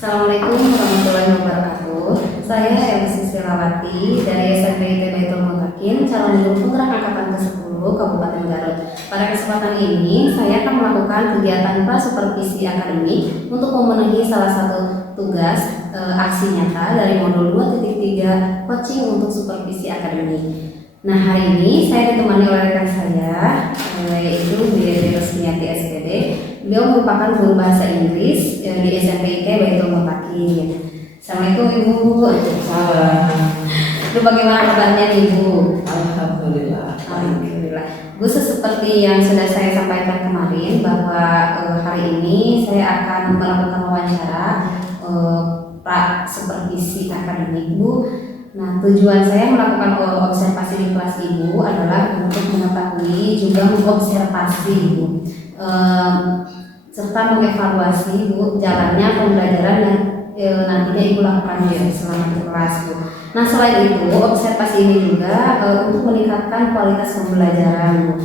Assalamualaikum warahmatullahi wabarakatuh. Saya Elsie Silawati dari SMP IT Baitul Mutakin, calon guru penggerak angkatan ke-10 Kabupaten Garut. Pada kesempatan ini, saya akan melakukan kegiatan supervisi akademik untuk memenuhi salah satu tugas aksi nyata dari modul 2.3 coaching untuk supervisi akademik. Nah, hari ini saya ditemani oleh rekan saya, yaitu Bu Yeti Rusmiati SPD. Beliau merupakan guru bahasa Inggris di SMP IT Baitul Mutakin. Assalamualaikum Ibu. Salam. Itu bagaimana kabarnya Ibu? Alhamdulillah. Alhamdulillah. Bu, seperti yang sudah saya sampaikan kemarin bahwa hari ini saya akan melakukan wawancara pra supervisi akademik Bu. Nah, tujuan saya melakukan observasi di kelas Ibu adalah untuk mengetahui juga mengobservasi Ibu, serta mengevaluasi Bu jalannya pembelajaran yang nantinya Ibu lakukan selama di kelas Bu. Nah, selain itu observasi ini juga untuk meningkatkan kualitas pembelajaran Bu,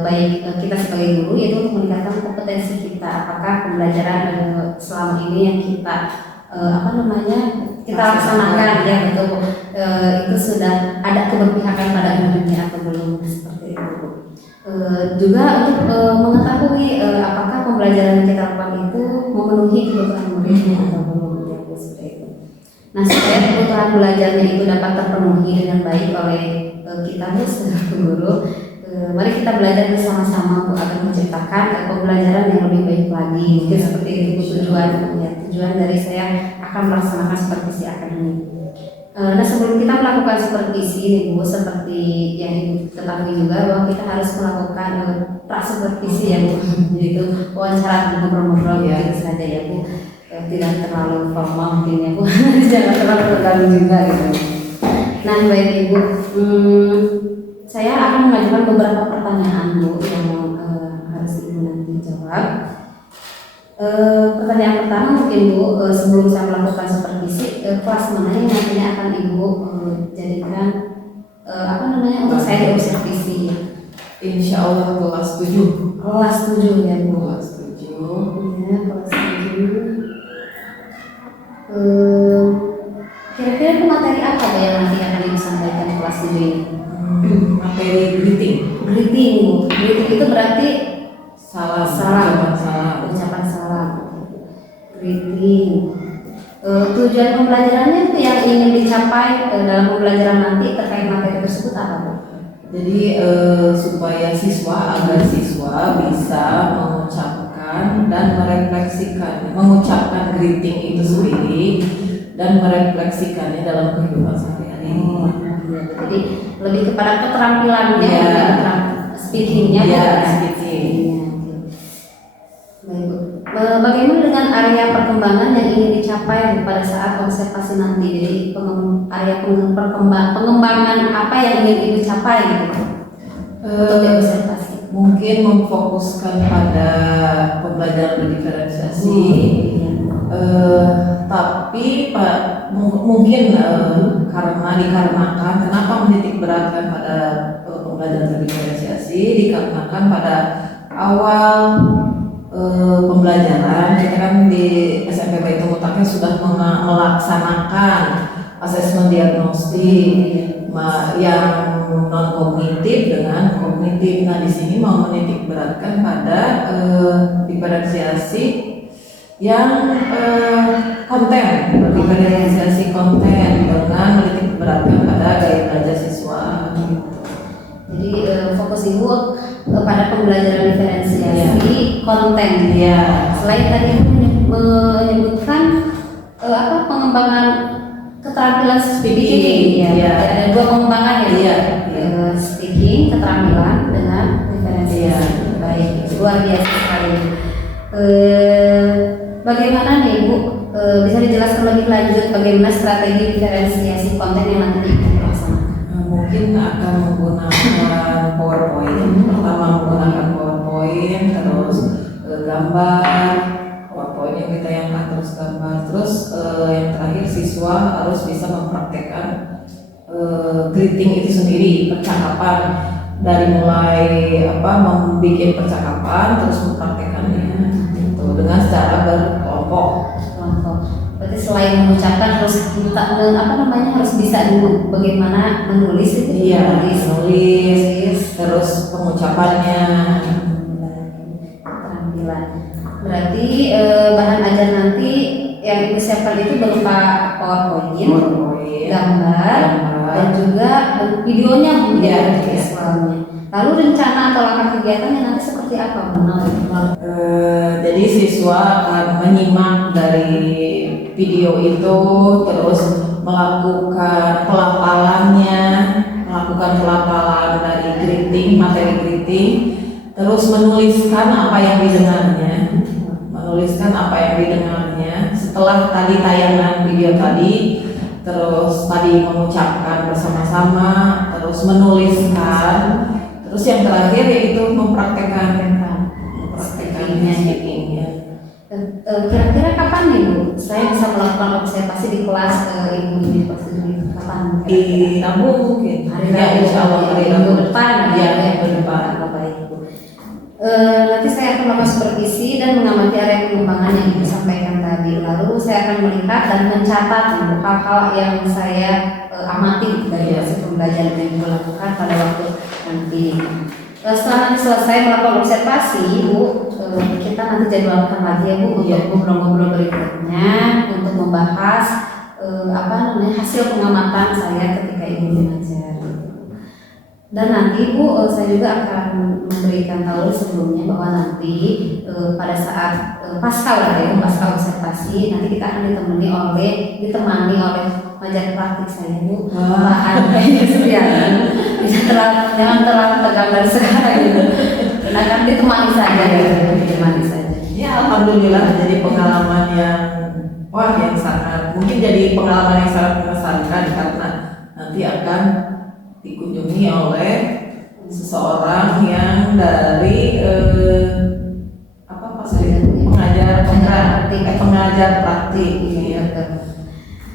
baik kita sebagai guru, yaitu untuk meningkatkan kompetensi kita, apakah pembelajaran selama ini yang kita kita laksanakan ya betul itu sudah ada keberpihakan pada muridnya atau belum, seperti itu. Juga untuk mengetahui apakah pembelajaran yang kita lakukan itu memenuhi kebutuhan muridnya atau belum ya, seperti itu. Nah, supaya kebutuhan belajarnya itu dapat terpenuhi dengan baik oleh kita sebagai guru, mari kita belajar bersama-sama agar menciptakan pembelajaran yang lebih baik lagi. Mungkin seperti itu tujuan dari saya akan melaksanakan supervisi akademik. Nah, sebelum kita melakukan supervisi ini Bu, seperti yang Ibu ketahui juga bahwa kita harus melakukan pra supervisi ya Bu, yaitu wawancara ngobrol-ngobrol gitu saja ya Bu, tidak terlalu formal mungkin ya Bu, jangan terlalu terganggu juga gitu. Nah, baik Ibu, saya akan mengajukan beberapa pertanyaan Bu yang harus Ibu nanti jawab. Pertanyaan pertama mungkin Bu, sebelum saya melakukan supervisi, kelas mana yang nantinya akan Ibu jadikan untuk saya diobservasi? Insya Allah kelas 7. Kelas 7 ya Bu. Kelas 7. Ya, kelas 7. Kira-kira itu materi apa Bu yang nanti akan Ibu sampaikan di kelas 7 ini? Materi greeting. Greeting Bu. Greeting itu berarti ucapan salam. Greeting. Tujuan pembelajarannya itu yang ingin dicapai dalam pembelajaran nanti terkait materi tersebut apa Bu? Jadi supaya agar siswa bisa mengucapkan dan mengucapkan greeting itu sendiri dan merefleksikannya dalam kehidupan sehari-hari. Jadi lebih kepada keterampilannya, speakingnya, speaking. Baik Bu. Bagaimana dengan area perkembangan yang ingin dicapai pada saat observasi nanti? Jadi area pengembangan apa yang ingin Ibu capai gitu untuk observasi? Mungkin memfokuskan pada pembelajaran berdiferensiasi, tapi mungkin dikarenakan kenapa menitik beratkan pada pembelajaran berdiferensiasi, dikarenakan pada awal pembelajaran kita kan di SMP Baitul Mutakin sudah melaksanakan asesmen diagnostik yang non kognitif dengan kognitif. Nah, di sini mau menitik beratkan pada diferensiasi yang konten dengan menitik beratkan pada gaya belajar siswa. Jadi fokus Ibu pada pembelajaran diferensiasi konten. Ya. Selain tadi menyebutkan pengembangan keterampilan speaking. Ada 2 pengembangan ya. Speaking, keterampilan dengan diferensiasi. Baik, luar biasa sekali. Bagaimana nih Ibu, bisa dijelaskan lebih lanjut bagaimana strategi diferensiasi konten yang nanti dilaksanakan? Mungkin akan menggunakan PowerPoint. Pertama menggunakan PowerPoint, terus gambar, PowerPoint yang ditayangkan, terus gambar, terus yang terakhir siswa harus bisa mempraktekkan greeting itu sendiri, percakapan dari mulai membuat percakapan terus mempraktekannya gitu, dengan secara berkelompok. selain mengucapkan harus kita harus bisa dulu bagaimana menulis itu. Iya, menulis, terus pengucapannya. Keterampilan. Berarti bahan ajar nanti yang ibu siapkan itu berupa PowerPoint, gambar, dan juga videonya Iya, visualnya. Lalu rencana atau langkah kegiatannya nanti seperti apa, Bu? Jadi siswa akan menyimak dari video itu, terus melakukan pelafalan dari greeting, materi greeting, terus menuliskan apa yang didengarnya. Setelah tadi tayangan video tadi, terus tadi mengucapkan bersama-sama, terus menuliskan, terus yang terakhir yaitu mempraktekkan speakingnya. Kira-kira kapan nih, Bu? Saya bisa melakukan observasi di kelas ibu di kelas 7 kapan? Di Rabu mungkin. Hari Ya, Rabu, insya Allah hari Rabu depan. Ya, minggu depan. Baik, Bu. Nanti saya akan melakukan supervisi dan mengamati area pengembangan yang Ibu sampaikan tadi. Lalu saya akan melihat dan mencatat hal-hal yang saya amati dari hasil pembelajaran yang Ibu lakukan pada waktu nanti. Setelah nanti selesai melakukan observasi, Bu, kita nanti jadwalkan lagi ya, Bu, untuk ngobrol-ngobrol berikutnya untuk membahas hasil pengamatan saya ketika Ibu mengajar. Dan nanti, Bu, saya juga akan memberikan tahu sebelumnya bahwa nanti pada saat pasca observasi nanti kita akan ditemani oleh pengajar praktik saya, Bu. Bahan kayaknya sediaan. Jangan terlalu tegang dari sekarang gitu. Dan akan ditemani saja. Ya, alhamdulillah jadi pengalaman yang mungkin jadi pengalaman yang sangat mengesankan karena nanti akan dikunjungi oleh seseorang yang dari pengajar praktik. Ya.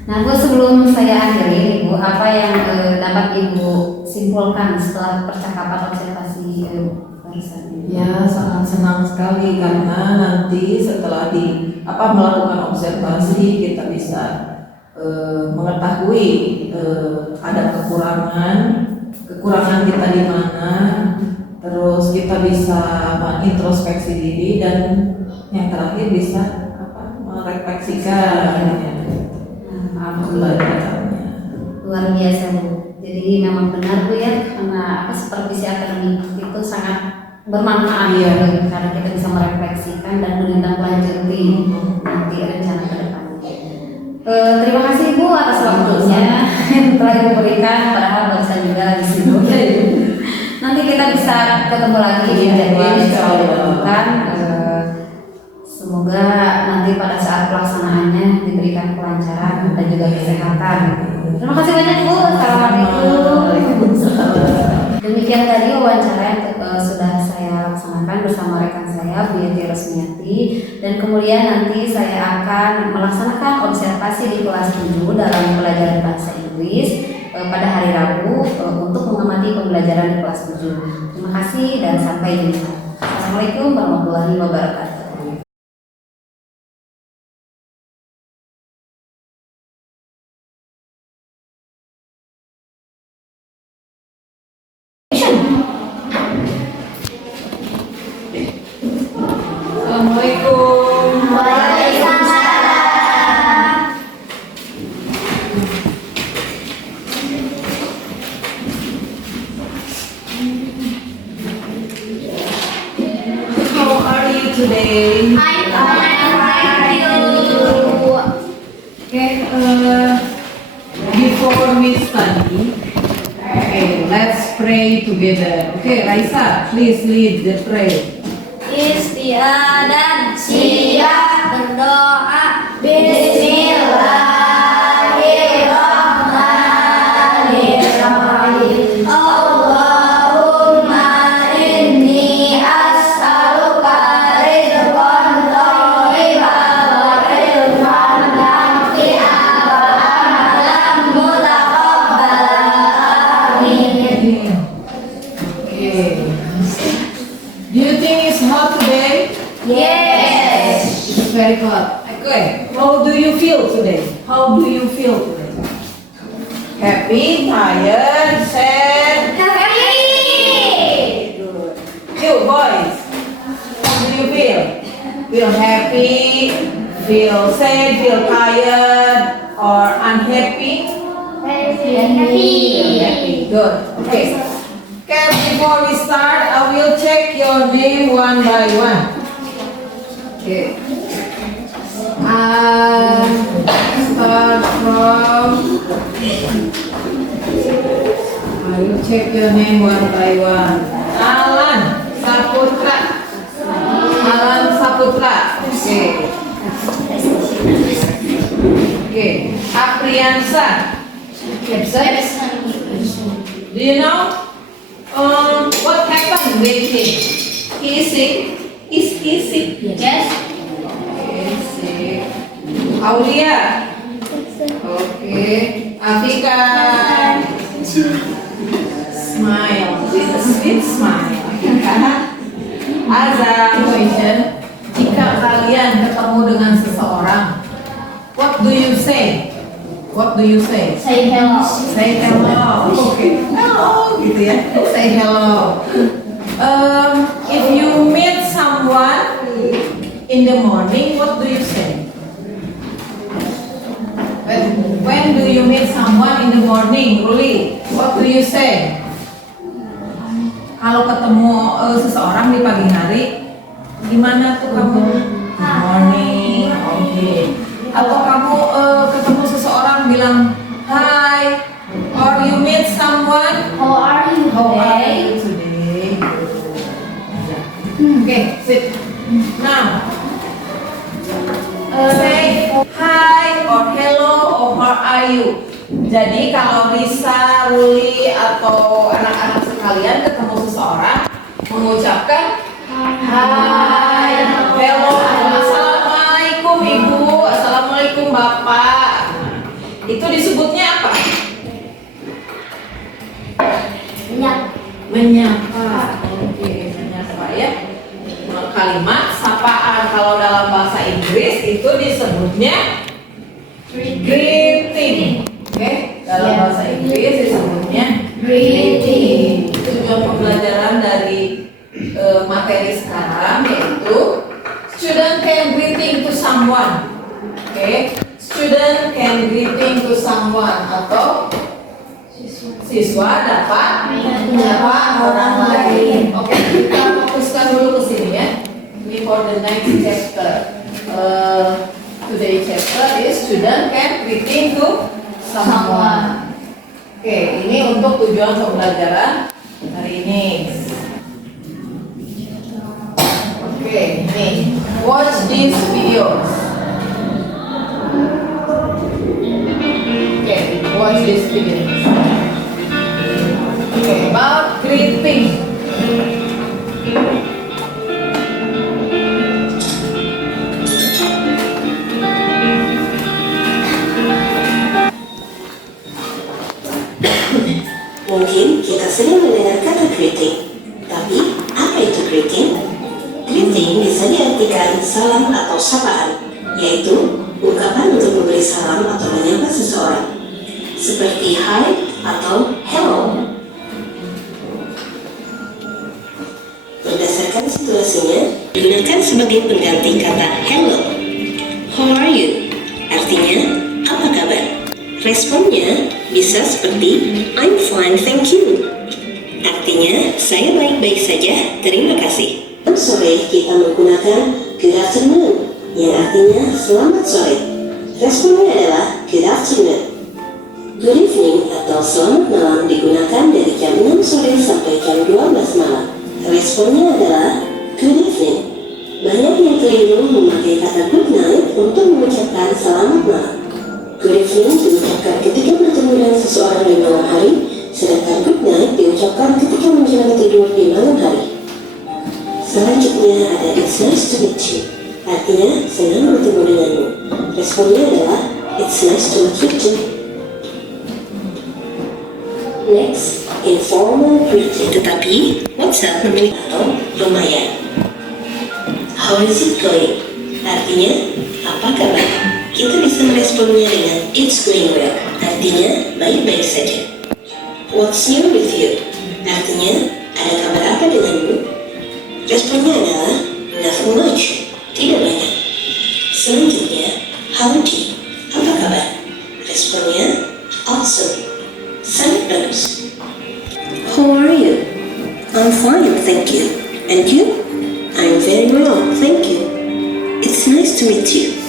Nah, Bu, sebelum saya akhiri, Bu, apa yang dapat Ibu simpulkan setelah percakapan observasi barusan ini? Ya, sangat senang sekali karena nanti setelah melakukan observasi kita bisa mengetahui ada kekurangan kita di mana, terus kita bisa introspeksi diri dan yang terakhir bisa merefleksikan pelajarannya. Luar biasa, Bu. Jadi memang benar, Bu, ya, karena supervisi akademik itu sangat bermanfaat karena kita bisa merefleksikan dan menindaklanjuti nanti rencana ke depan. Terima kasih, Bu, atas waktunya yang telah Ibu berikan, padahal barusan juga lagi sibuk. Nanti kita bisa ketemu lagi di jadwal yang sudah ditentukan. Semoga nanti pada saat pelaksanaannya diberikan kelancaran dan juga kesehatan. Terima kasih banyak, Bu. Assalamualaikum. Demikian tadi wawancara yang sudah saya laksanakan bersama rekan saya, Bu Yati Rosmiati, dan kemudian nanti saya akan melaksanakan observasi di kelas 7 dalam pelajaran bahasa Inggris pada hari Rabu untuk mengamati pembelajaran di kelas 7. Terima kasih dan sampai jumpa. Assalamualaikum warahmatullahi wabarakatuh. Assalamualaikum. How are you today? I'm fine, thank you. Okay, before we study, okay, let's pray together. Okay, Raisa, please lead the prayer. Istiadat siap berdoa. Bismillahirrahmanirrahim. Allahumma inni as'aluka rizqan thayyiban wa ilman nafi'an wa amalan mutaqabbalan. Amin. Okay. Do you think it's hot today? Yes. It's very hot. Okay. How do you feel today? How do you feel today? Happy, tired, sad. Happy. Good. You boys, how do you feel? Feel happy, feel sad, feel tired, or unhappy? Feel happy. Good. Okay. Okay, before we start, I will check your name one by one. Okay. Start from. I will check your name one by one. Alan Saputra. Alan Saputra. Okay. Okay. Apriansa. Do you know what happened with him? He is sick. Is he sick? Yes. Okay, sick. Aulia. Okay. Afika. Smile with a sweet smile. Azam, question. Jika kalian ketemu dengan seseorang, what do you say? What do you say? Say hello. Say hello. Okay. Hello, gitu ya. Say hello. If you meet someone in the morning, what do you say? When do you meet someone in the morning, Ruli? What do you say? Kalau ketemu seseorang di pagi hari, gimana tuh kamu? Good morning. Okay. Atau kamu ketemu seseorang bilang hi, or you meet someone, How are you how are today? you today? Okay, sit. Now, say hi or hello or how are you. Jadi kalau Risa, Ruli atau anak-anak sekalian ketemu seseorang mengucapkan hai, hello, assalamualaikum ibu, assalamualaikum bapak. Itu disebutnya apa? Menyapa. Oke, menyapa ya. Kalimat sapaan kalau dalam bahasa Inggris itu disebutnya greeting. Oke, dalam bahasa Inggris disebutnya greeting. Tujuan pembelajaran dari materi sekarang yaitu student can greeting to someone. Oke, student can greeting to someone atau siswa dapat menyapa orang lain. Oke, kita fokuskan dulu ke sini ya. Ini for the next chapter. Today chapter is student can greeting to someone. Oke, ini untuk tujuan pembelajaran hari ini. Oke, ini watch these videos. Oke, watch these videos. Oke, about greeting. Mungkin kita sering mendengar kata greeting, tapi apa itu greeting? Greeting bisa diartikan salam atau sapaan, yaitu ungkapan untuk memberi salam atau menyapa seseorang, seperti hi atau hello. Berdasarkan situasinya, digunakan sebagai pengganti kata hello. How are you? Artinya, apa kabar? Responnya bisa seperti I'm fine, thank you. Artinya, saya baik-baik saja, terima kasih. Sore kita menggunakan good afternoon, yang artinya selamat sore. Responnya adalah good afternoon. Good evening atau selamat malam digunakan dari jam 6 sore sampai jam 12 malam. Responnya adalah good evening. Banyak yang keliru memakai kata good night untuk mengucapkan selamat malam. Good evening diucapkan ketika bertemu dengan seseorang di malam hari, sedangkan good night diucapkan ketika menjelang tidur di malam hari. Selanjutnya ada it's nice to meet you, artinya senang bertemu denganmu. Responnya adalah it's nice to meet you too. Next, informal greeting. Tetapi, what's up memiliki atau lumayan. How is it going? Artinya, apa kabar? kita bisa meresponnya dengan it's going well, artinya baik-baik saja. What's new with you? Artinya, ada kabar apa denganmu? Responnya adalah nothing much, tidak banyak. Selanjutnya, howdy, apa kabar? Responnya awesome, sangat bagus. How are you? I'm fine, thank you. And you? I'm very well, thank you. It's nice to meet you.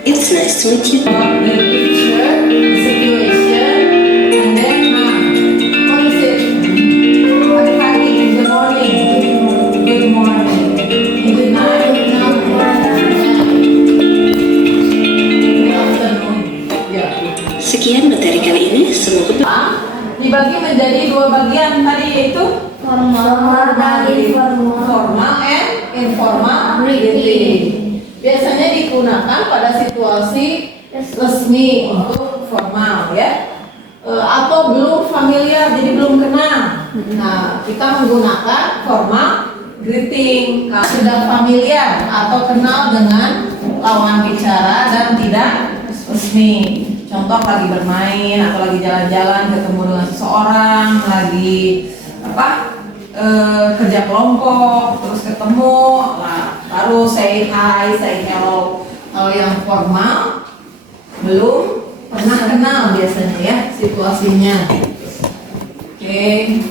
It's nice to meet you. The picture, situation, and then what is it? Pagi-pagi, in the morning, good morning, good night, good afternoon. Ya. Sekian materi kali ini, semoga Dibagi menjadi dua bagian tadi, yaitu Formal dan informal. formal and informal greeting. Biasanya digunakan pada situasi resmi untuk formal, ya. Atau belum familiar, jadi belum kenal. Nah, kita menggunakan formal greeting. Kalau sudah familiar atau kenal dengan lawan bicara dan tidak resmi. Contoh lagi bermain atau lagi jalan-jalan ketemu dengan seseorang, lagi kerja kelompok, terus ketemu, nah, baru say hi, say hello. Kalau yang formal belum pernah kenal biasanya, ya, situasinya. Oke,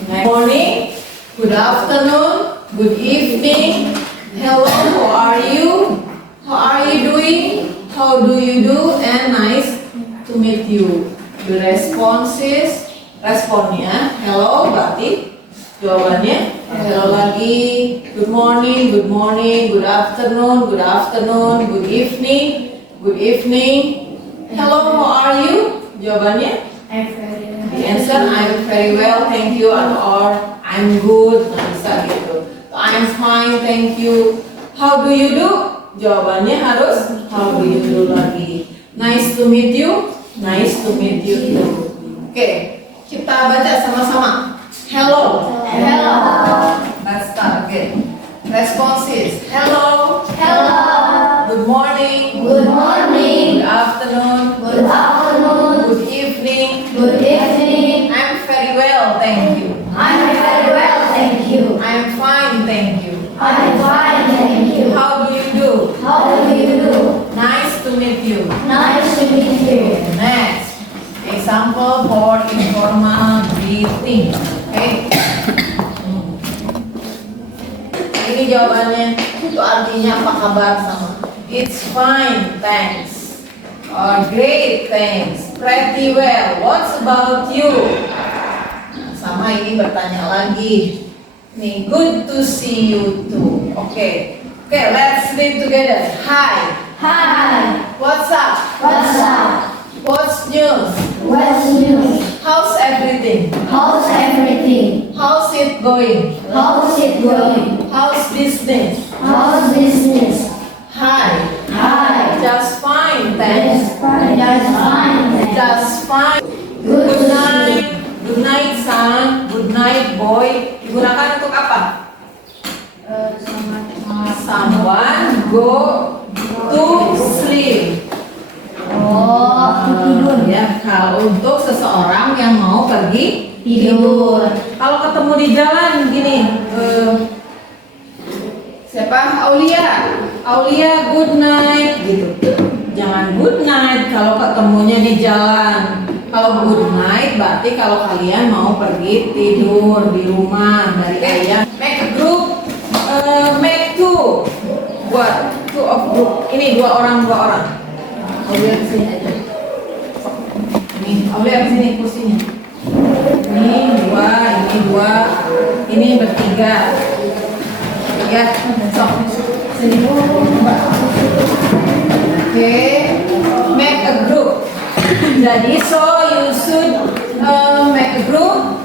next morning, good afternoon, good evening, hello, how are you? How are you doing? How do you do? And nice to meet you. The responses, responnya hello berarti jawabannya hello lagi, good morning, good morning, good afternoon, good afternoon, good evening, good evening. Hello, how are you? Jawabannya the answer I'm very well, thank you, or I'm good. Nah, bisa gitu. I'm fine, thank you. How do you do? Jawabannya harus how do you do lagi. Nice to meet you. Nice to meet you too. Oke, kita baca sama-sama. Hello. Hello. Let's start again. Responses. Hello. Hello. Good morning. Good morning. Good afternoon. Good afternoon. Good evening. Good evening. I'm very well, thank you. I'm very well, thank you. I'm fine, thank you. I'm fine, thank you. How do you do? How do you do? Nice to meet you. Nice to meet you. Next, example for informal greeting. Okay. Ini jawabannya, itu artinya apa kabar sama? It's fine, thanks. Or great, thanks. Pretty well. What's about you? Nah, sama ini bertanya lagi. Nih, good to see you too. Oke, let's read together. Hi. Hi. What's up? What's up? What's news? What's new? How's everything? How's everything? How's it going? How's it going? How's business? How's business? Hi. Hi. Just fine, thanks. Just fine. Just fine. Just fine. Good night. Good night, son. Good night, boy. Digunakan untuk apa? Someone go to sleep. Tidur. Ya, kalau untuk seseorang yang mau pergi Tidur. Kalau ketemu di jalan gini, siapa? Aulia, good night, gitu. Jangan good night kalau ketemunya di jalan. Kalau good night berarti kalau kalian mau pergi tidur di rumah dari ayah. Make a group, make two. Buat two of group. Ini dua orang. Aulia kesini aja. Ini Aulia kesini kursinya. Ini dua, ini bertiga. Ya, sok sini. Oke, make a group. Jadi so you should make a group.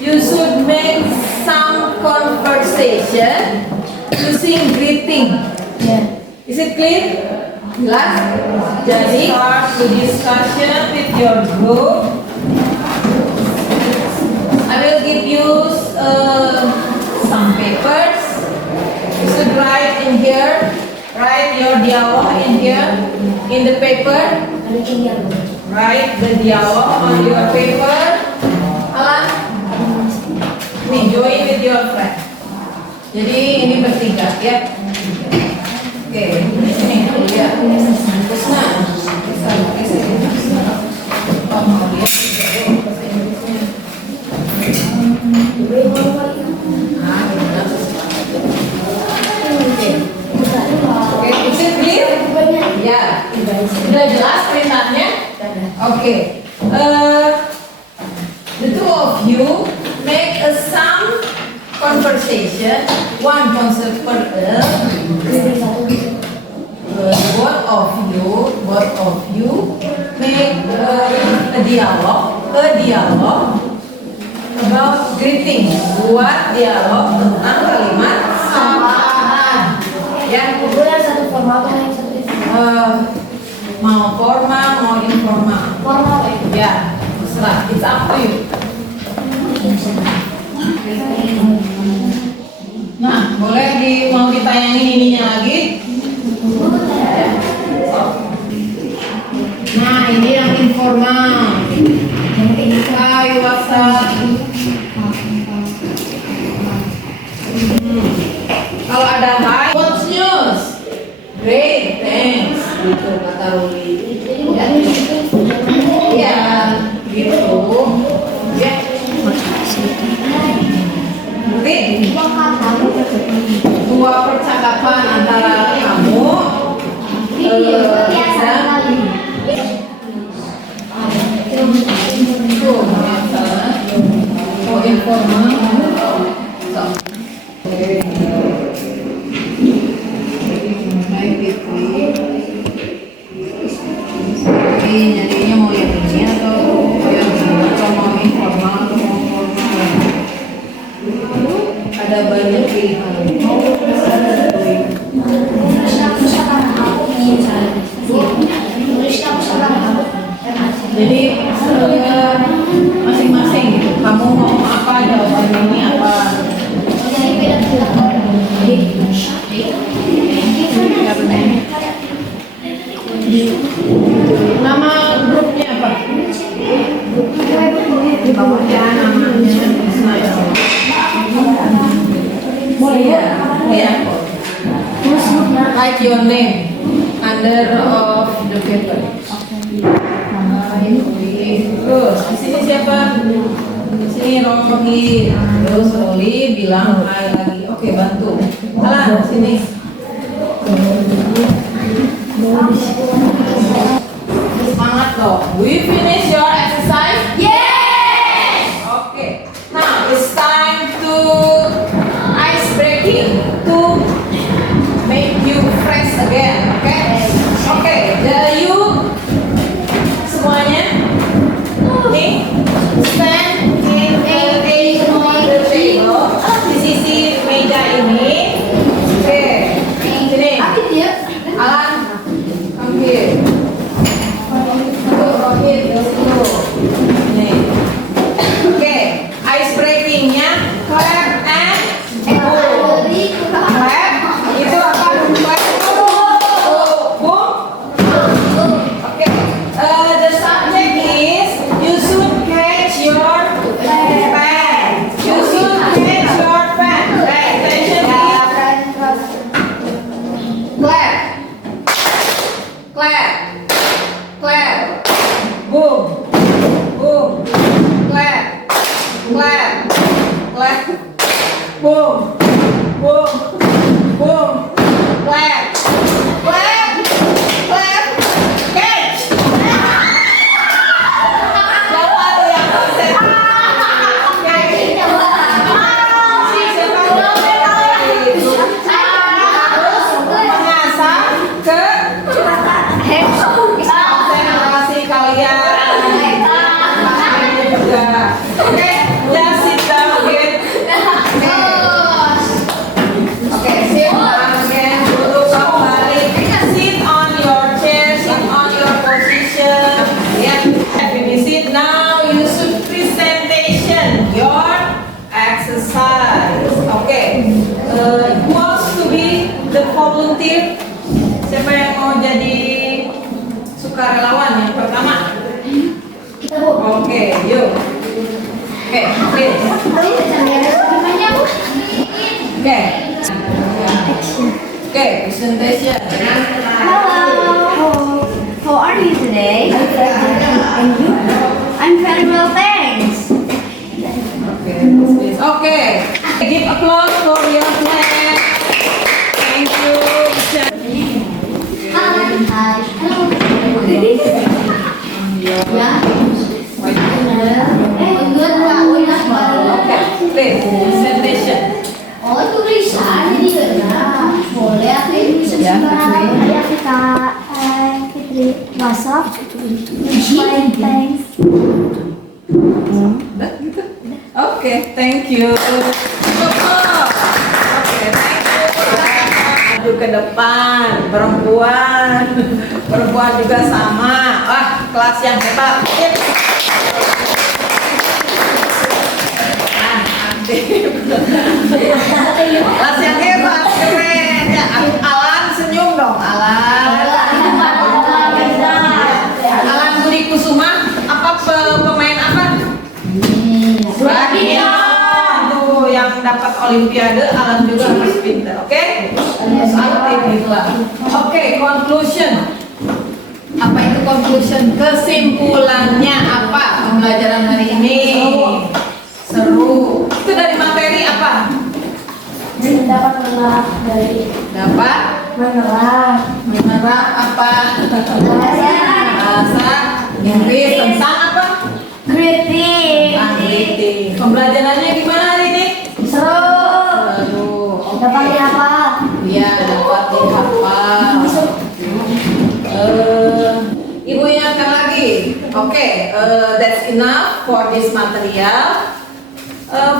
You should make some conversation using greeting. Is it clear? Jelas? Jadi start the discussion with your group. I will give you some papers. You should write in here Write your dialogue in here, in the paper. Write the dialogue on your paper. Alan, nih join with your friend. Jadi ini bertiga ya. Oke, ini sini ya. Kusna, oh mau lihat bahasa Inggrisnya. Oke, is it clear? Ya, sudah jelas perintahnya? Oke. The two of you make a some conversation, one concept per both of you make a dialogue about greeting. Buat dialog tentang kalimat sapaan. Ya, Satu formal atau yang satu mau formal, mau informal. formal Ya, terserah. It's up to you. Nah, boleh mau ditayangin ininya lagi? Nah, ini yang informal. Hai, WhatsApp. Kalau ada hai, what's news? Great, thanks. Gitu kata Ruli. Ya, gitu. Ya. Nanti dua percakapan antara kamu informal. Nyarinya mau yang ini atau yang mau informal atau mau formal? Ada banyak pilihan. Jadi masing-masing gitu. Kamu mau apa, jawaban ini apa? Nama grupnya apa? Di bawahnya namanya. Boleh ya? Write your name under of the paper. Terus di sini siapa? Di sini Romi. Terus Roli bilang hai lagi. Oke, bantu. Alan, sini. Semangat dong. We finish your exercise? Yes! Okay. Now it's time to ice breaking to make you fresh again. Okay? Okay. You semuanya nih stand in a on the table di sisi meja ini. Oke. Sini. Alan, come here. Rohit, nih. Oke, ice breakingnya clap and boom. Clap itu apa? Clap. Boom. Oke. The subject is you should catch your pen. You should catch your pen. Pay attention please. Clap. Clap. Clap. Boom. Boom. Clap. Clap. Clap. Boom. Boom. Boom. Clap. Clap. Clap. Catch. Siapa tuh yang konsen? Catch. Terus mengasah ke konsentrasi kalian. Ini juga. Oke, just sit down again. Oke, sit down again. Duduk kembali. Sit on your chair, sit on your position. Ya, finish it. Now you should presentation your exercise. Oke, who wants to be the volunteer Siapa yang mau jadi sukarelawan yang pertama? Oke, yuk. Oke, please. Oke, presentation. Hello. How are you today? And you? I'm very well, thanks. Oke, please. Oke. Give applause for your class. Thank you. Hi. Hello. Ya. Good, Pak. Oke, please. Presentation. Oh, itu bisa jadi benar. Boleh aku bisa Ya, sembarangan. Fitri. Ya, kita Fitri. WhatsApp. Fine, thanks. Udah gitu. Oke, thank you. Oke, thank you. Maju ke depan, perempuan. Perempuan juga sama. Wah, kelas yang hebat. Nah, aktif. Kelas yang hebat, keren. Ya, Alan senyum dong, Alan. Alan Budi Kusuma, apa pemain apa? Tuh yang dapat olimpiade, Alan juga harus pintar, oke? Harus aktif itulah. Oke, conclusion. Apa itu conclusion? Kesimpulannya apa pembelajaran hari ini? Seru. Itu dari materi apa? Dapat menerap dari Dapat menerap apa? Bahasa Inggris tentang apa? greeting. Greeting. Pembelajarannya gimana hari ini? Seru. Oke. Dapat dihafal. Iya, dapat dihafal. Ibu ingatkan lagi. Oke, that's enough for this material.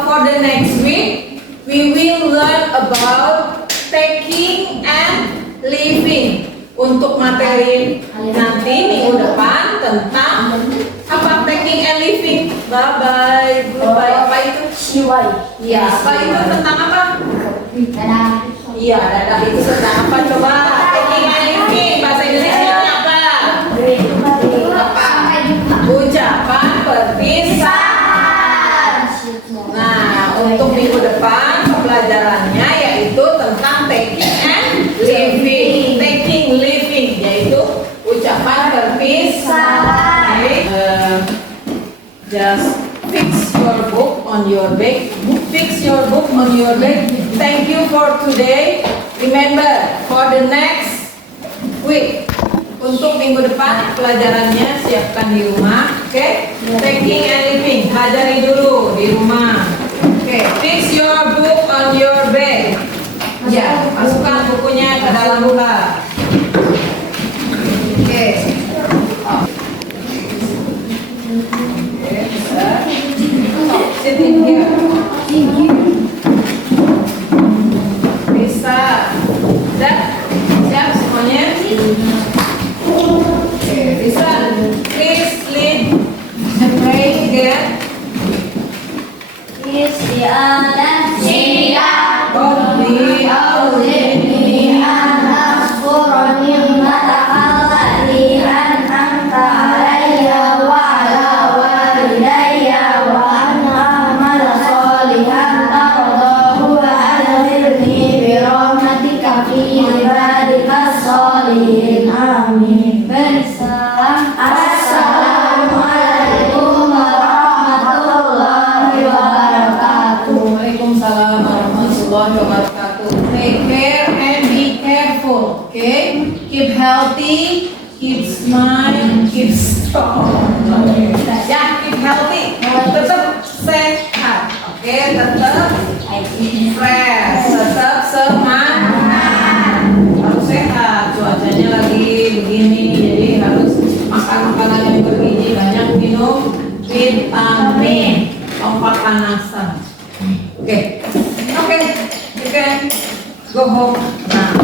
For the next week, we will learn about taking and leaving. Untuk materi nanti minggu depan tentang apa taking and leaving. Bye bye. Goodbye. Apa itu? Iya. Apa itu tentang apa? Dadah. Iya, dadah itu tentang apa coba? Taking and leaving bahasa Indonesia apa? Apa? Ucapan perpisahan. Nah, untuk minggu depan pembelajarannya yaitu tentang taking and leaving. Taking, leaving yaitu ucapan perpisahan. Just fix your book on your bag. Fix your book on your bag. Thank you for today. Remember for the next week. Untuk minggu depan pelajarannya siapkan di rumah, oke? Taking and leaving, pelajari dulu di rumah. Oke, fix your book on your bag. Ya, masukkan bukunya ke dalam buka. Oke. Oh. Oke, bisa. Sit in here. Bisa. Sudah? Siap semuanya? Okay, listen. Please lead the pray again. Rabbi أوزعني أن أشكر نعمتك التي أنعمت علي وعلى والدي وأن أعمل صالحا ترضاه وأدخلني برحمتك في عبادك الصالحين آمين. Assalamualaikum warahmatullahi wabarakatuh. Waalaikumsalam warahmatullahi wabarakatuh. Take care and be careful, okay? Keep healthy, keep smile, keep strong. Ya, keep healthy. Tetap sehat, oke? Tetap fresh, tetap semangat. Harus sehat, cuacanya lagi begini, jadi harus makan makanan yang bergizi, banyak minum vitamin, opak panasan. Oke, you can go home now.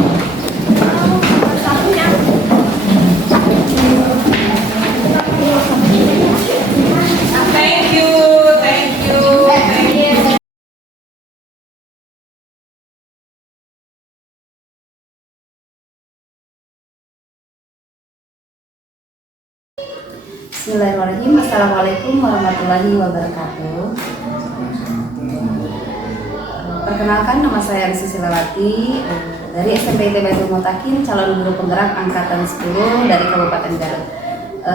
Bismillahirrahmanirrahim. Assalamualaikum warahmatullahi wabarakatuh. Perkenalkan, nama saya Risi Silawati dari SMP IT Baitul Mutakin, calon guru penggerak angkatan 10 dari Kabupaten Garut.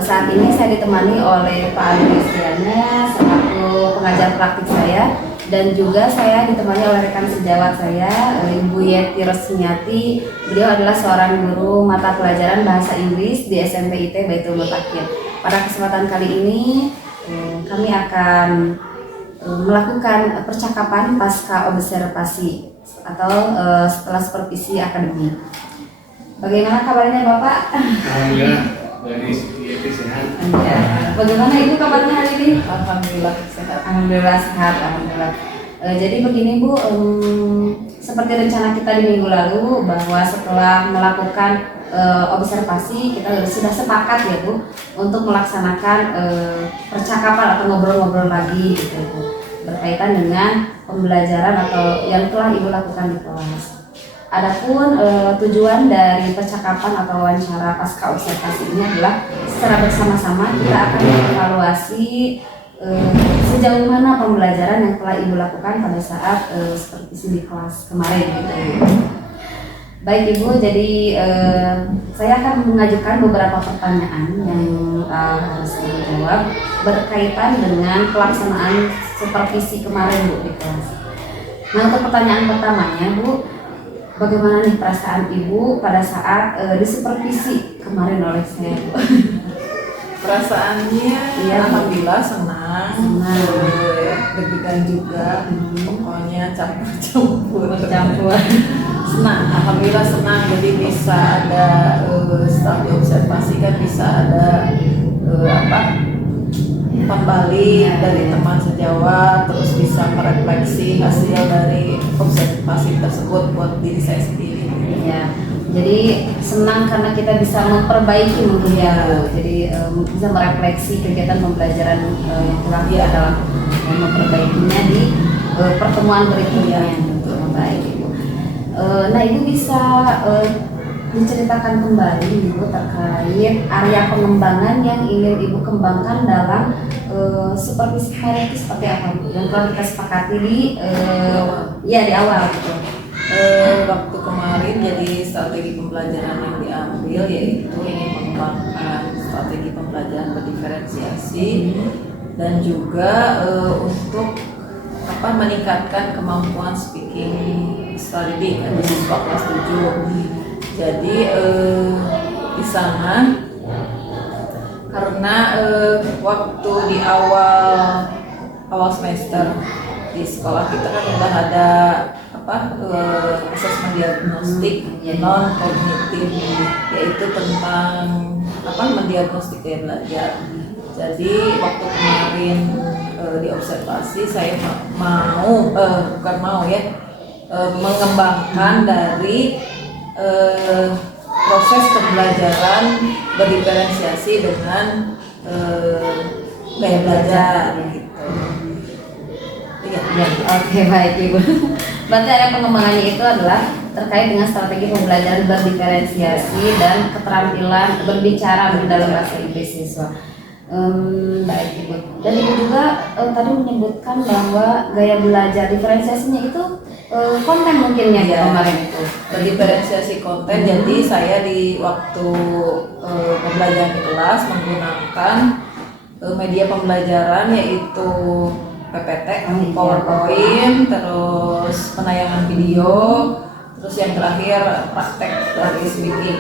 Saat ini saya ditemani oleh Pak Andri Kristiana selaku pengajar praktik saya, dan juga saya ditemani oleh rekan sejawat saya, Ibu Yeti Rosniati. Beliau adalah seorang guru mata pelajaran bahasa Inggris di SMP IT Baitul Mutakin. Pada kesempatan kali ini kami akan melakukan percakapan pasca observasi atau setelah supervisi akademik. Bagaimana kabarnya Bapak? Alhamdulillah, dari Yeti sehat. Ya. Bagaimana Ibu kabarnya hari ini? Alhamdulillah sehat. Alhamdulillah sehat, alhamdulillah. Jadi begini Bu, seperti rencana kita di minggu lalu bahwa setelah melakukan observasi kita sudah sepakat ya Bu untuk melaksanakan percakapan atau ngobrol-ngobrol lagi gitu Bu, berkaitan dengan pembelajaran atau yang telah Ibu lakukan di kelas. Adapun tujuan dari percakapan atau wawancara pasca observasi ini adalah secara bersama-sama kita akan mengevaluasi sejauh mana pembelajaran yang telah Ibu lakukan pada saat supervisi di kelas kemarin gitu. Baik Ibu, jadi saya akan mengajukan beberapa pertanyaan yang harus Ibu jawab berkaitan dengan pelaksanaan supervisi kemarin Bu di kelas. Nah, untuk pertanyaan pertamanya Bu, bagaimana nih perasaan Ibu pada saat disupervisi kemarin oleh saya Bu? Perasaannya Iya. alhamdulillah senang, deg-degan juga, pokoknya campur-campur. Senang, alhamdulillah senang. Jadi bisa ada setelah diobservasi kan bisa ada kembali dari teman sejawat, terus bisa merefleksi hasil dari observasi tersebut buat diri saya sendiri. Ya, jadi senang karena kita bisa memperbaiki mungkin ya Bu. Jadi bisa merefleksi kegiatan pembelajaran yang telah kita dalam dan memperbaikinya di pertemuan berikutnya. Baik Ibu. Nah Ibu bisa menceritakan kembali Ibu terkait area pengembangan yang ingin Ibu kembangkan dalam supervisi kemarin itu seperti apa Bu? Yang telah kita sepakati di awal gitu. Waktu kemarin jadi strategi pembelajaran yang diambil yaitu ingin mengembangkan strategi pembelajaran berdiferensiasi dan juga untuk meningkatkan kemampuan speaking study di siswa kelas 7. Jadi di sana karena waktu di awal semester di sekolah kita kan udah ada asesmen diagnostik non kognitif, yaitu tentang mendiagnostik gaya belajar. Jadi waktu kemarin diobservasi saya mengembangkan dari proses pembelajaran berdiferensiasi dengan gaya belajar gitu. Ya, oke baik Ibu. Berarti area pengembangannya itu adalah terkait dengan strategi pembelajaran berdiferensiasi dan keterampilan berbicara dalam bahasa Inggris siswa. Baik Ibu. Dan Ibu juga tadi menyebutkan bahwa gaya belajar diferensiasinya itu konten mungkin ya kemarin itu. Berdiferensiasi konten. Jadi saya di waktu pembelajaran di kelas menggunakan media pembelajaran yaitu PPT, PowerPoint, terus penayangan video, terus yang terakhir praktek dari speaking.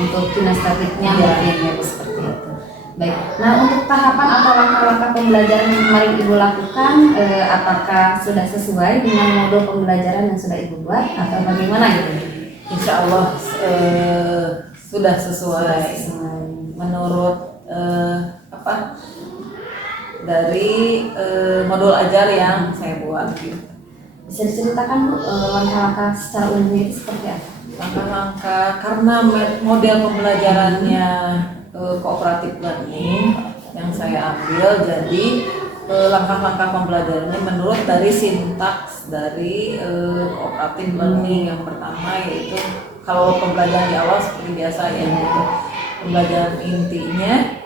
Untuk kinestetiknya mungkin ya seperti itu. Baik. Nah, untuk tahapan atau langkah-langkah pembelajaran yang kemarin Ibu lakukan, apakah sudah sesuai dengan modul pembelajaran yang sudah Ibu buat atau bagaimana gitu? Insya Allah sudah sesuai. Menurut dari modul ajar yang saya buat. Bisa diceritakan Bu, langkah-langkah secara umumnya itu seperti apa? Langkah-langkah karena model pembelajarannya cooperative learning yang saya ambil, jadi langkah-langkah pembelajarannya menurut dari sintaks dari cooperative learning. Yang pertama yaitu kalau pembelajaran di awal seperti biasa ya, yaitu pembelajaran intinya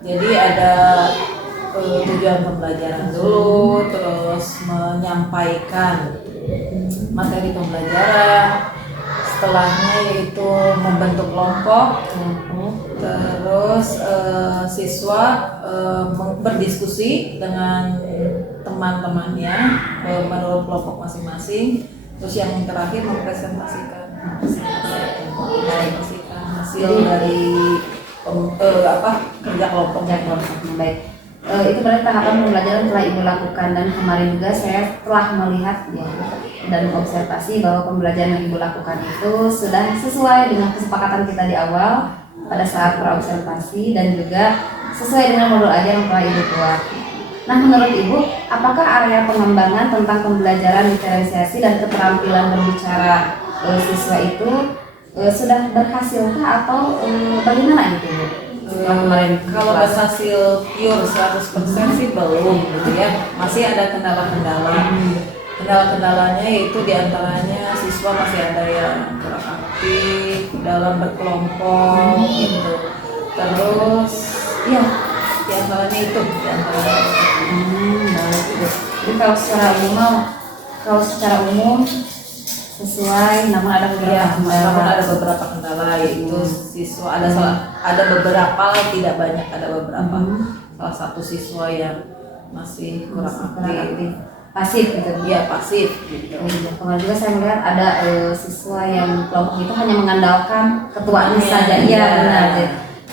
Jadi ada tujuan pembelajaran dulu, terus menyampaikan materi pembelajaran, setelahnya yaitu membentuk kelompok, terus siswa berdiskusi dengan teman-temannya menurut kelompok masing-masing, terus yang terakhir mempresentasikan hasil dari kerja kelompok. Baik. Itu berarti tahapan pembelajaran telah Ibu lakukan, dan kemarin juga saya telah melihat ya, dan observasi bahwa pembelajaran yang Ibu lakukan itu sudah sesuai dengan kesepakatan kita di awal pada saat praobservasi, dan juga sesuai dengan modul ajar yang telah Ibu buat. Nah, menurut Ibu, apakah area pengembangan tentang pembelajaran diferensiasi dan keterampilan berbicara siswa itu sudah berhasilkah atau bagaimana itu, Bu? Kalau berhasil pure 100% sih belum gitu ya, masih ada kendala-kendala. Kendala-kendalanya itu diantaranya siswa masih ada yang kurang aktif dalam berkelompok gitu. Terus ya diantaranya itu Jadi kalau secara umum sesuai, namun ada beberapa namun ada beberapa kendala, yaitu siswa ada beberapa lah, tidak banyak, ada beberapa. Salah satu siswa yang masih kurang aktif, pasif gitu. Iya, pasif gitu. Kemarin juga saya melihat ada siswa yang kelompok itu hanya mengandalkan ketuanya saja. Iya, benar.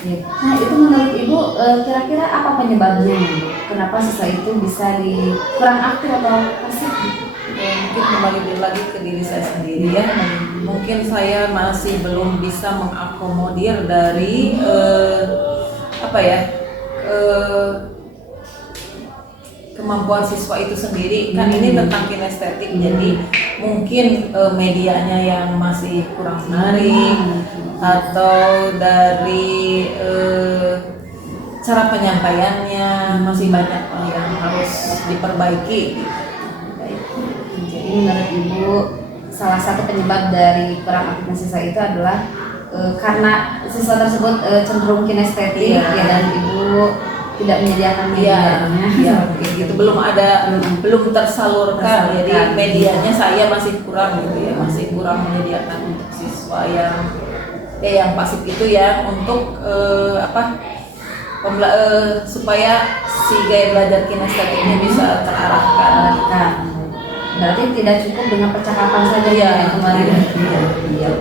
Nah, itu menurut Ibu kira-kira apa penyebabnya, Bu? Kenapa siswa itu bisa kurang aktif atau pasif gitu? Mungkin kembali lagi ke diri saya sendiri ya. Mungkin saya masih belum bisa mengakomodir dari kemampuan siswa itu sendiri. Kan ini tentang kinestetik, jadi mungkin medianya yang masih kurang menarik, atau dari cara penyampaiannya masih banyak yang harus diperbaiki. Jadi menurut Ibu, salah satu penyebab dari kurang aktifnya siswa itu adalah karena siswa tersebut cenderung kinestetik, ya, dan Ibu tidak menyediakan medianya. Gitu. Belum tersalurkan. Jadi medianya saya masih kurang gitu ya, masih kurang menyediakan untuk siswa yang pasif itu ya, untuk supaya si gaya belajar kinestetiknya bisa terarahkan. Berarti tidak cukup dengan percakapan saja ya kemarin. Iya.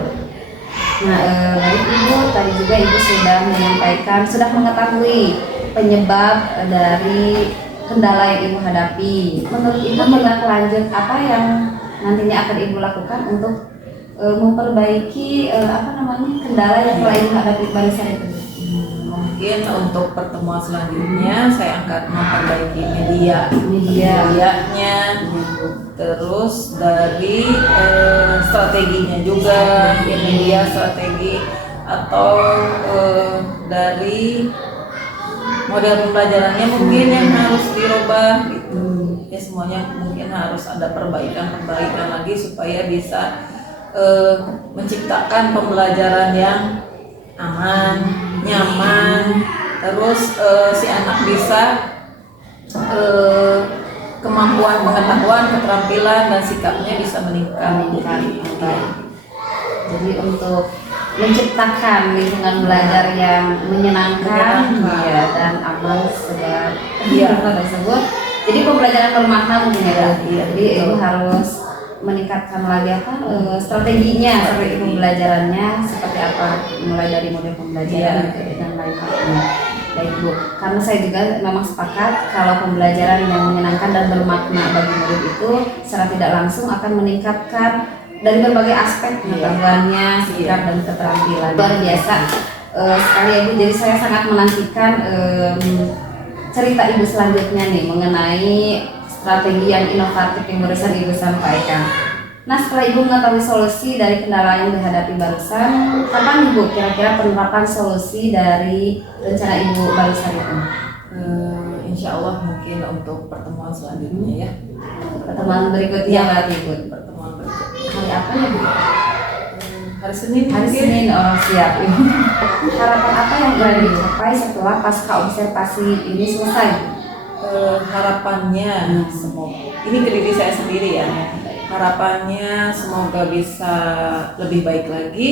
Nah, dari Ibu tadi juga Ibu sudah mengetahui penyebab dari kendala yang Ibu hadapi. Menurut Ibu tindak lanjut apa yang nantinya akan Ibu lakukan untuk memperbaiki kendala yang telah Ibu hadapi barisan itu? Mungkin untuk pertemuan selanjutnya saya akan memperbaiki medianya, terus dari strateginya juga, ya media strategi, atau dari model pembelajarannya mungkin yang harus dirubah gitu. Ya semuanya mungkin harus ada perbaikan lagi supaya bisa menciptakan pembelajaran yang aman, nyaman, terus si anak bisa kemampuan pengetahuan, keterampilan, dan sikapnya bisa meningkat. Jadi untuk menciptakan lingkungan belajar yang menyenangkan ya, dan aman segar tersebut. Jadi pembelajaran bermakna mungkin ya. Jadi Ibu harus meningkatkan lagi strateginya, strategi pembelajarannya seperti apa, mulai dari model pembelajaran dan lain-lain. Baik Bu, karena saya juga memang sepakat kalau pembelajaran yang menyenangkan dan bermakna bagi murid itu secara tidak langsung akan meningkatkan dari berbagai aspek pengetahuannya, sikap dan keterampilan. Luar biasa sekali ya Bu. Jadi saya sangat menantikan cerita Ibu selanjutnya nih mengenai strategi yang inovatif yang barusan Ibu sampaikan. Nah, setelah Ibu mengetahui solusi dari kendala yang dihadapi barusan, kapan Ibu kira-kira penerapan solusi dari rencana Ibu barusan itu? Insya Allah mungkin untuk pertemuan selanjutnya ya. Pertemuan berikutnya berarti Ibu. Pertemuan berikutnya. Hari apa ya Bu? Hari Senin. Hari mungkin. Senin, oh siap. Harapan apa yang telah dicapai setelah pasca observasi ini selesai? Harapannya semoga ini ke diri saya sendiri ya. Harapannya semoga bisa lebih baik lagi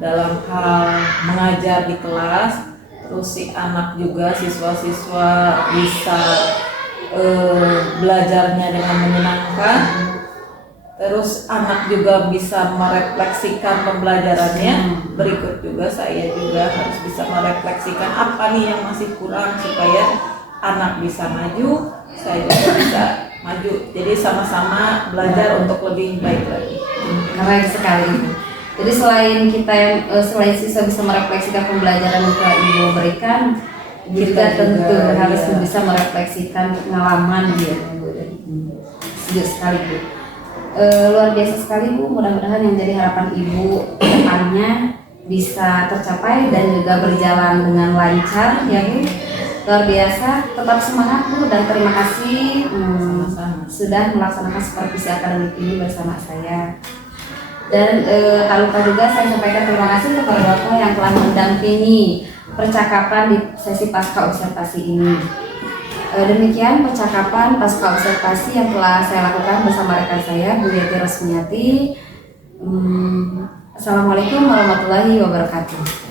dalam hal mengajar di kelas. Terus si anak juga, siswa-siswa bisa belajarnya dengan menyenangkan. Terus anak juga bisa merefleksikan pembelajarannya. Berikut juga saya juga harus bisa merefleksikan apa nih yang masih kurang supaya anak bisa maju, saya juga bisa maju. Jadi sama-sama belajar untuk lebih baik lagi. Keren sekali. Jadi selain selain siswa bisa merefleksikan pembelajaran yang telah Ibu berikan, juga tentu harus bisa merefleksikan pengalaman dia. Setuju sekali Bu. Luar biasa sekali Bu. Mudah-mudahan yang jadi harapan Ibu ke depannya bisa tercapai dan juga berjalan dengan lancar ya Bu. Luar biasa, tetap semangat Bu dan terima kasih sudah melaksanakan supervisi akademik ini bersama saya. Dan tak lupa juga saya sampaikan terima kasih kepada Bapak yang telah mendampingi percakapan di sesi pasca observasi ini. Demikian percakapan pasca observasi yang telah saya lakukan bersama rekan saya Bu Yati Rosmiati. Assalamualaikum warahmatullahi wabarakatuh.